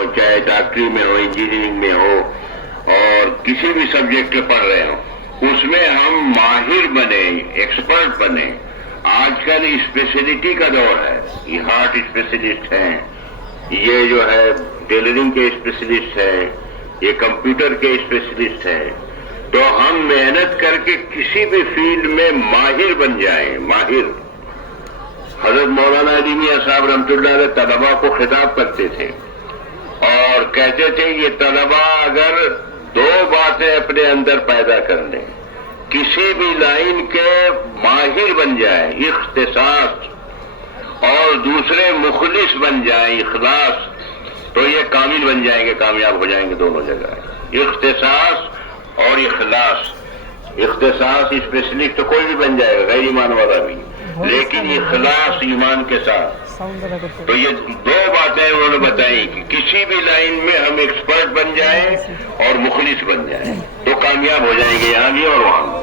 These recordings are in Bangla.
ہوں چاہے ڈاکٹری میں ہو، انجینئرنگ میں ہو، اور کسی بھی سبجیکٹ پڑھ رہے ہوں، اس میں ہم ماہر بنے، ایکسپرٹ بنے۔ آج کل اسپیشلٹی کا دور ہے، یہ ہارٹ اسپیشلسٹ ہیں۔ یہ جو ہے، ٹیلرنگ کے اسپیشلسٹ ہیں، یہ کمپیوٹر کے اسپیشلسٹ ہیں۔ تو ہم محنت کر کے کسی بھی فیلڈ میں ماہر بن جائیں، ماہر۔ حضرت مولانا علی میاں صاحب رحمت اللہ علیہ طلبا کو خطاب کرتے تھے۔ اور کہتے تھے یہ طلبا اگر دو باتیں اپنے اندر پیدا کر لیں کسی بھی لائن کے ماہر بن جائیں اختصاص اور دوسرے مخلص بن جائیں اخلاص تو یہ کامل بن جائیں گے کامیاب ہو جائیں گے دونوں جگہ۔ اختصاص اور اخلاص۔ اختصاص اسپیشلسٹ تو کوئی بھی بن جائے گا غیر ایمان والا بھی۔ لیکن اخلاص ایمان کے ساتھ۔ साथ সাউন্ডটা করতে तो ये दो बातें उन्होंने बताई कि किसी भी लाइन में हम एक्सपर्ट बन जाएं और मुखलिस बन जाएं तो कामयाब हो जाएंगे यहाँ भी और वहाँ भी।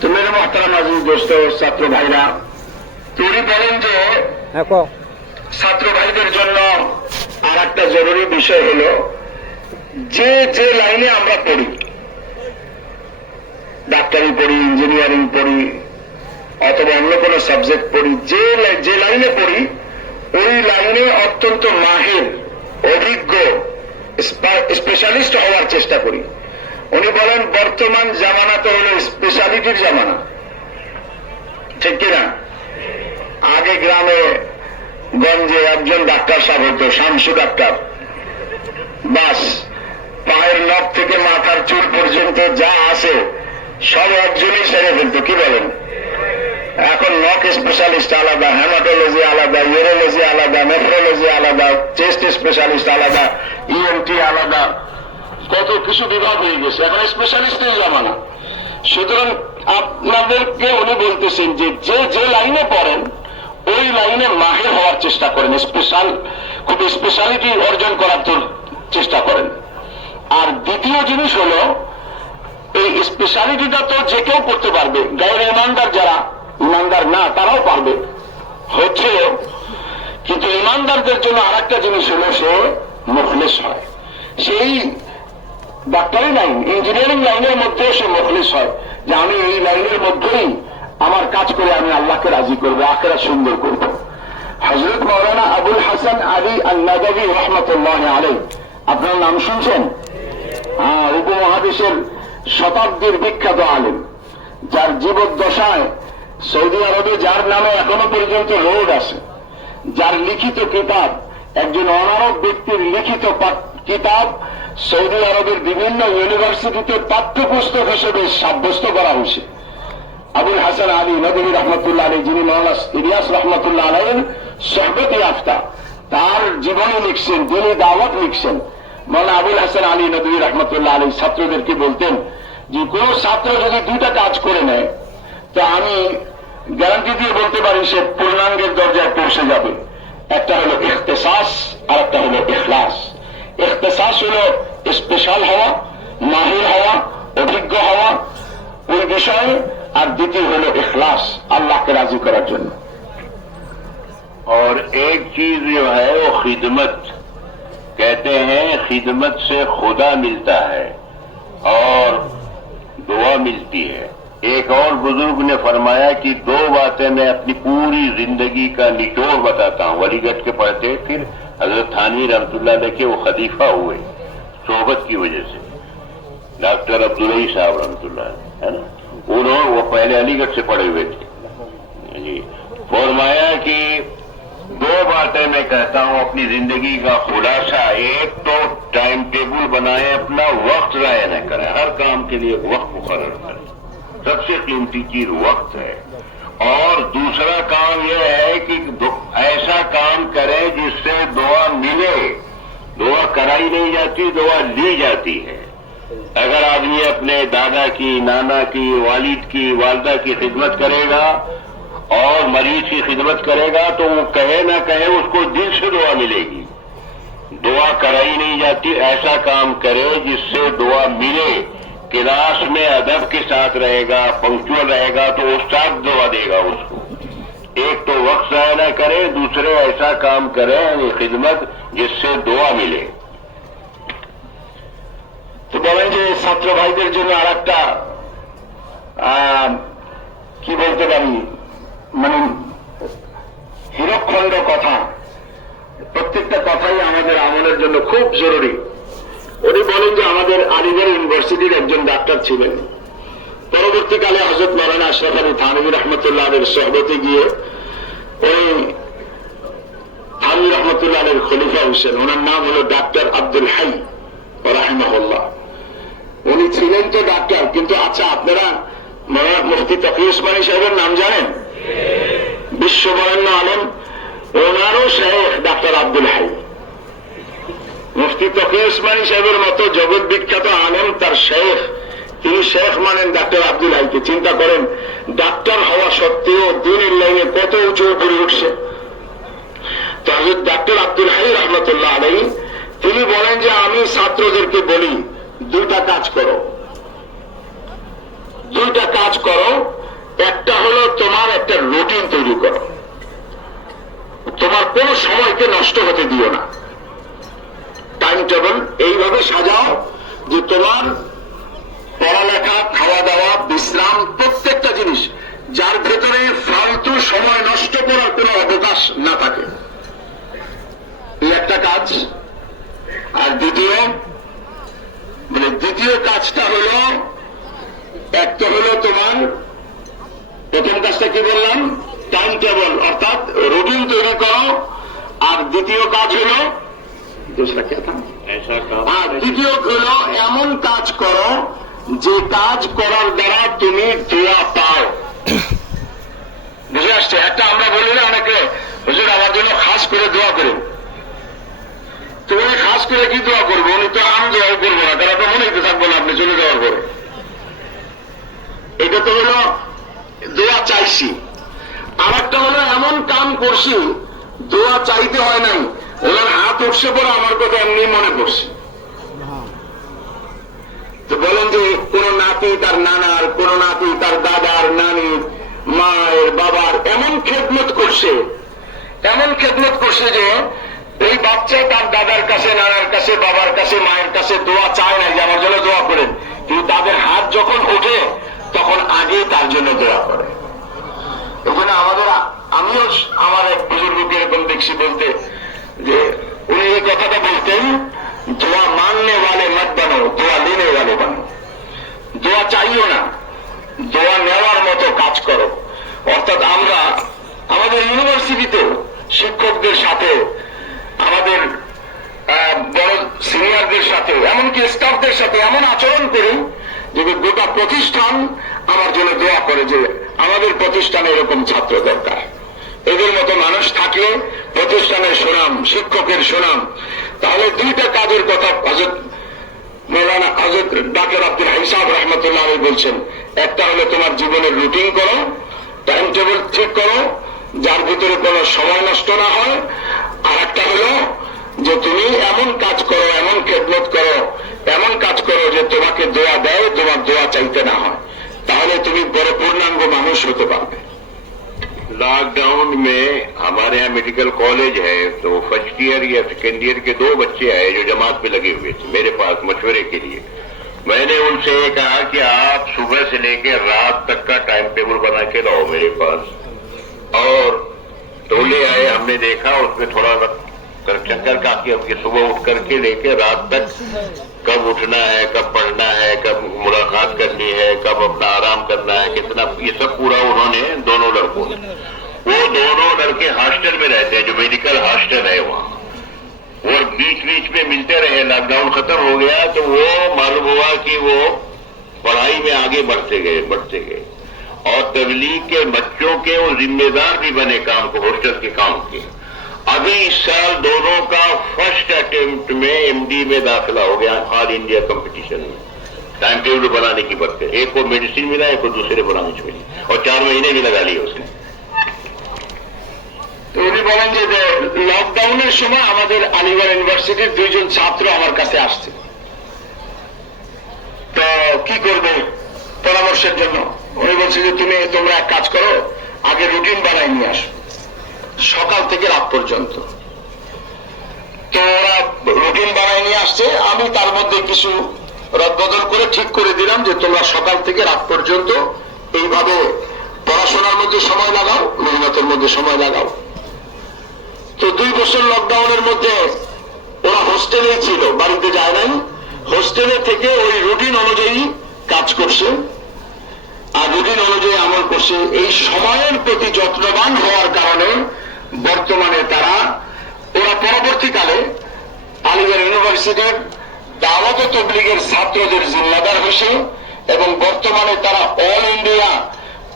তো মেরে মহতারাম আজিজ দোস্ত ছাত্র ভাইরা তিনি বলেন যে হ্যাঁ কও ছাত্র ভাইদের জন্য আর একটা জরুরি বিষয় হলো যে যে লাইনে আমরা পড়ি ডাক্তারি পড়ি ইঞ্জিনিয়ারিং পড়ি অথবা অন্য কোনো সাবজেক্ট পড়ি, যে যে লাইনে পড়ি, ওই লাইনে অত্যন্ত মাহির, অভিজ্ঞ স্পেশালিস্ট হওয়ার চেষ্টা করি। উনি বলেন, বর্তমান জামানা তো হলো স্পেশালিটির জামানা। ঠিক কিনা আগে গ্রামে গঞ্জে একজন ডাক্তার সাহেব হতো, শামসু ডাক্তার। বাস, পায়ের নখ থেকে মাথার চুল পর্যন্ত যা আছে, সব একজনই সেরে ফেলতো, কি বলেন? এখন নখ স্পেশালিস্ট আলাদা হেমাটোলজি আলাদা ইউরোলজি আলাদা নেফ্রোলজি আলাদা চেস্ট স্পেশালিস্ট আলাদা ইএনটি আলাদা। কত কিছু বিভাগ হয়ে গেছে, এখন স্পেশালিস্টের জামানা। সুতরাং আপনাদেরকে উনি বলতেছেন যে যে যে লাইনে পড়েন, ওই লাইনে মাহির হওয়ার চেষ্টা করেন স্পেশাল খুব স্পেশালিটি অর্জন করার চেষ্টা করেন। আর দ্বিতীয় জিনিস হলো, এই স্পেশালিটিটা তো যে কেউ করতে পারবে, গায়ের ইমানদার যারা ইমানদার না, তারাও পারবে। হচ্ছে, কিন্তু ইমানদারদের জন্য আর একটা জিনিস হলো সে মুখলেস হয়। সেই ডাক্তারি লাইন ইঞ্জিনিয়ারিং লাইনের মধ্যেও সে মুখলিস হয় যে আমি এই লাইনের মধ্যেই আমার কাজ করে আমি আল্লাহকে রাজি করব আখেরা সুন্দর করব। হজরত মৌলানা আবুল হাসান আলী আল্লাদি রহমতুল্লাহ আলী আপনার নাম শুনছেন? হ্যাঁ উপমহাদেশের শতাব্দীর বিখ্যাত আলেম, যার জীবদ্দশায় সৌদি আরবে, যার নামে এখনও পর্যন্ত রোড আছে। যার লিখিত কিতাব, একজন অনারব ব্যক্তির লিখিত কিতাব সৌদি আরবের বিভিন্ন ইউনিভার্সিটিতে পাঠ্যপুস্তক হিসেবে সাব্যস্ত করা হয়েছে। আবুল হাসান আলী নদী রহমতুল্লাহ আলী, যিনি মৌলানা ইলিয়াস রহমতুল্লাহ আলীর সহবতি আফতা, তার জীবনী লিখছেন, তিনি দাওয়াত লিখছেন। মৌলানা আবুল হাসান আলী নদী রহমতুল্লাহ আলী ছাত্রদেরকে বলতেন যে, কোন ছাত্র যদি দুইটা কাজ করে নেয় گارنٹی دیے بولتے بارے پوراگ درجہ پہنچے جاؤ ایکساس اور دیجیے اللہ کے راضی জন্য। اور ایک چیز جو ہے خدمت۔ کہتے ہیں خدمت سے خدا ملتا ہے اور دعا ملتی ہے۔ ایک اور بزرگ نے فرمایا کہ دو باتیں میں اپنی پوری زندگی کا نچوڑ بتاتا ہوں۔ ولی گٹ کے پڑھتے پھر حضرت تھانوی رحمت اللہ لے کے وہ خلیفہ ہوئے صحبت کی وجہ سے۔ ڈاکٹر عبدالعی صاحب رحمت اللہ ہے نا؟ انہوں وہ پہلے علی گڑھ سے پڑھے ہوئے تھے۔ جی۔ فرمایا کہ دو باتیں میں کہتا ہوں، اپنی زندگی کا خلاصہ ایک تو ٹائم ٹیبل بنائیں، اپنا وقت ضائع نہ کریں، ہر کام کے لیے وقت مقرر کریں۔ سب سے قیمتی چیز وقت ہے۔ اور دوسرا کام یہ ہے کہ ایسا کام کرے جس سے دعا ملے۔ دعا کرائی نہیں جاتی، دعا لی جاتی ہے۔ اگر آدمی اپنے دادا کی، نانا کی، والد کی، والدہ کی خدمت کرے گا اور مریض کی خدمت کرے گا، تو وہ کہے نہ کہے اس کو دل سے دعا ملے گی۔ دعا کرائی نہیں جاتی، ایسا کام کرے جس سے دعا ملے۔ کلاس میں ادب کے ساتھ رہے گا پنکچل رہے گا، تو استاد دعا دے گا اس کو۔ ایک تو وقت ضائع نہ کرے، دوسرے ایسا کام کرے یعنی خدمت، جس سے دعا দোয়া মিলে তো বলেন যে ছাত্র ভাইদের জন্য আর একটা কি বলতে পারি মানে হিরক্ষণ্ড কথা প্রত্যেকটা কথাই আমাদের আমলের জন্য খুব জরুরি উনি বলেন যে আমাদের আলিগড় ইউনিভার্সিটির একজন ডাক্তার ছিলেন। পরবর্তীকালে হজরত মৌলানা আশরাফ আলী থানবী রহমতুল্লাহ আলের সহবতে গিয়ে ওই থানবী রহমতুল্লাহ আলের খলিফা হোসেন ওনার নাম হলো ডাক্তার আব্দুল হাই রাহিমাহুল্লাহ। উনি ছিলেন তো ডাক্তার কিন্তু আচ্ছা আপনারা মুফতি তফি উসমানী সাহেবের নাম জানেন? বিশ্ববরেণ্য আলম ওনারও শেখ ডাক্তার আব্দুল হাই। মুফতি তফি উসমানী সাহেবের মতো জগৎ বিখ্যাত আলম তার শেখ। তিনি শেখ মানেন ডাক্তার আব্দুল হাইকে। চিন্তা করেন, ডাক্তার হওয়া সত্ত্বেও দিনের লাইনে কত উঁচু উপরে উঠছে। ডাক্তার আব্দুল হাই রহমতুল্লাহ আলাই তিনি বলেন যে, আমি ছাত্রদেরকে বলি, দুইটা কাজ করো। দুইটা কাজ করো। একটা হলো তোমার একটা রুটিন তৈরি করো। তোমার কোনো সময়কে নষ্ট হতে দিও না। টেবল এইভাবে সাজাও যে তোমার পড়ালেখা খাওয়া দাওয়া বিশ্রাম, প্রত্যেকটা জিনিস যার ভেতরে ফালতু সময় নষ্ট করার কোনো অবকাশ না থাকে। এই একটা কাজ। আর দ্বিতীয় মানে দ্বিতীয় কাজটা হলো, একটা হলো তোমার, প্রথম কাজটা কি বললাম? টাইম টেবল অর্থাৎ রুটিন তৈরি করো। আর দ্বিতীয় কাজ হলো दूसरा क्या था ऐसा काम আর দ্বিতীয় হলো এমন কাজ করো যে কাজ করার দ্বারা তুমি দোয়া পাও বুঝে আসছে একটা আমরা বলি না অনেকে হুজুর আমার জন্য খাস করে দোয়া করুন তুমি খাস করে কি দোয়া করবো উনি তো আম দোয়াও করবো না তারা তো মনেই তো থাকবো না আপনি চলে যাওয়ার পরে এটা তো হলো দোয়া চাইছি আর একটা হলো এমন কাম করছি দোয়া চাইতে হয় নাই ওনার হাত উঠছে পরে আমার কথা এমনি মনে পড়ছে। তো বলেন যে, কোন নাতি তার নানার, কোন নাতি তার দাদার, নানির, মায়ের, বাবার এমন খেদমত করছে, এমন খেদমত করছে যে, এই বাচ্চা তার দাদার কাছে, নানার কাছে, বাবার কাছে, মায়ের কাছে দোয়া চায় না যে, আমার জন্য দোয়া করেন। কিন্তু তাদের হাত যখন ওঠে, তখন আগে তার জন্য দোয়া করে। ওখানে আমাদের, আমিও আমার এক বুজুর্গকে এরকম দেখছি বলতে যে উনি এই কথাটা বলতেন দোয়া মাননে ওয়ালে মত বানো দোয়া লেনে ওয়ালে বানো দোয়া চাইও না, দোয়া নেওয়ার মতো কাজ করো। অর্থাৎ আমরা আমাদের ইউনিভার্সিটিতে শিক্ষকদের সাথে, আমাদের বড় সিনিয়রদের সাথে, এমনকি স্টাফদের সাথে এমন আচরণ করি যে গোটা প্রতিষ্ঠান আমার জন্য দোয়া করে যে আমাদের প্রতিষ্ঠানে এরকম ছাত্র দরকার। এদের মতো মানুষ থাকলে প্রতিষ্ঠানের সুনাম, শিক্ষকের সুনাম। তাহলে দুইটা কাজের কথা হজরত মৌলানা হজরত ডাক্তার আব্দুল হাইসাব রহমতুল্লাহ বলছেন। একটা হলো তোমার জীবনের রুটিন করো টাইম টেবিল ঠিক করো, যার ভিতরে কোনো সময় নষ্ট না হয়। আর একটা হলো যে তুমি এমন কাজ করো, এমন খেদমত করো, এমন কাজ করো যে তোমাকে দোয়া দেয়, তোমার দোয়া চাইতে না হয়। তাহলে তুমি বড় পূর্ণাঙ্গ মানুষ হতে পারবে। لاک ڈاؤن میں ہمارے یہاں میڈیکل کالج ہے، تو فرسٹ ایئر یا سیکنڈ ایئر کے دو بچے آئے جو جماعت پہ لگے ہوئے تھے، میرے پاس مشورے کے لیے۔ میں نے ان سے یہ کہا کہ آپ صبح سے لے کے رات تک کا ٹائم ٹیبل بنا کے لاؤ میرے پاس۔ اور ٹولے آئے، ہم نے دیکھا، اس میں تھوڑا چکر کافی ہم کے صبح اٹھ کر کے لے کے رات تک کب اٹھنا ہے، کب پڑھنا ہے، کب ملاقات کرنی ہے، کب اپنا آرام کرنا ہے، کتنا یہ سب پورا انہوں نے دونوں لڑکوں نے۔ وہ دونوں لڑکے ہاسٹل میں رہتے ہیں، جو میڈیکل ہاسٹل ہے وہاں۔ اور بیچ بیچ میں ملتے رہے، لاک ڈاؤن ختم ہو گیا تو وہ معلوم ہوا کہ وہ پڑھائی میں آگے بڑھتے گئے بڑھتے گئے۔ اور تبلیغ کے بچوں کے وہ ذمہ دار بھی بنے کام کو، ہاسٹل کے کام کے۔ अभी इस साल दोनों का फर्स्ट अटेम्प्ट में एमडी में दाखिला हो गया ऑल इंडिया कंपटीशन में टाइम टेबल बनाने की बात है एक को मेडिसिन मिला एक को दूसरे ब्रांच मिली और चार महीने भी लगा लिए उसने তো উনি বলেন যে যে লকডাউনের সময় আমাদের আলিগড় ইউনিভার্সিটির দুইজন ছাত্র আমার কাছে আসছে তো কি করবে পরামর্শের জন্য উনি বলছে যে তুমি তোমরা এক কাজ করো আগে রুটিন বানাই নিয়ে আসো সকাল থেকে রাত পর্যন্ত। তো ওরা রুটিন বানায় নিয়ে আসছে। আমি তার মধ্যে কিছু রদবদল করে ঠিক করে দিলাম যে তোমরা সকাল থেকে রাত পর্যন্ত এইভাবে পড়াশোনার মধ্যে সময় লাগাও, মেহনতের মধ্যে সময় লাগাও। তো দুই বছর লকডাউনের মধ্যে ওরা হোস্টেলেই ছিল, বাড়িতে যায় নাই। হোস্টেলে থেকে ওই রুটিন অনুযায়ী কাজ করছে আর রুটিন অনুযায়ী আমল করছে। এই সময়ের প্রতি যত্নবান হওয়ার কারণে বর্তমানে তারা, ওরা পরবর্তীকালে আলিগড় ইউনিভার্সিটির দাওয়াত তবলিগের ছাত্রদের জিম্মাদার হয়েছে এবং বর্তমানে তারা অল ইন্ডিয়া,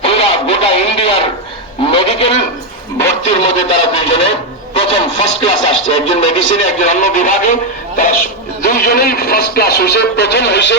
পুরা গোটা ইন্ডিয়ার মেডিকেল ভর্তির মধ্যে তারা দুজনে প্রথম ফার্স্ট ক্লাস আসছে। একজন মেডিসিনে একজন অন্য বিভাগে। তারা দুইজনেই ফার্স্ট ক্লাস হয়েছে, প্রথম হয়েছে।